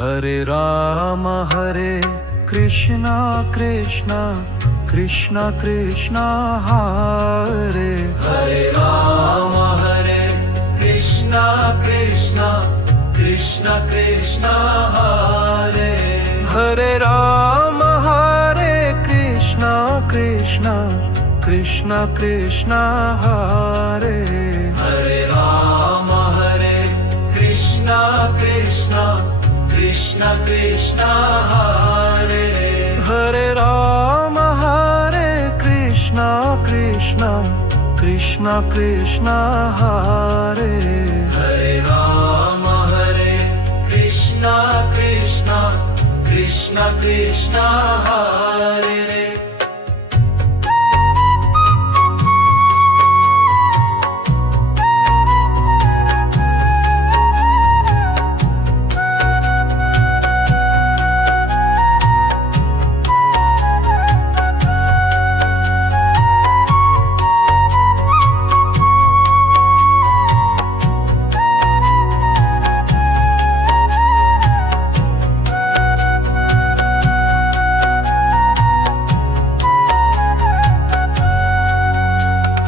Hare Krishna Krishna Krishna Krishna Hare Hare Ram Hare Krishna Krishna Krishna Krishna Hare Hare Ram Hare Krishna Krishna Krishna Krishna Hare Hare Ram Hare Krishna Krishna Krishna Krishna Hare Hare Ram Hare Krishna Krishna Krishna Krishna Hare Hare Ram Hare Krishna Krishna Krishna Krishna Hare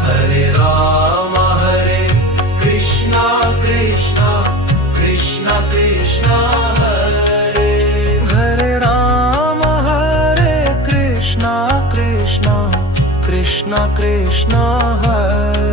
Hare Ram Hare Krishna Krishna Krishna Krishna Hare Hare Ram Hare Krishna Krishna Krishna Krishna Hare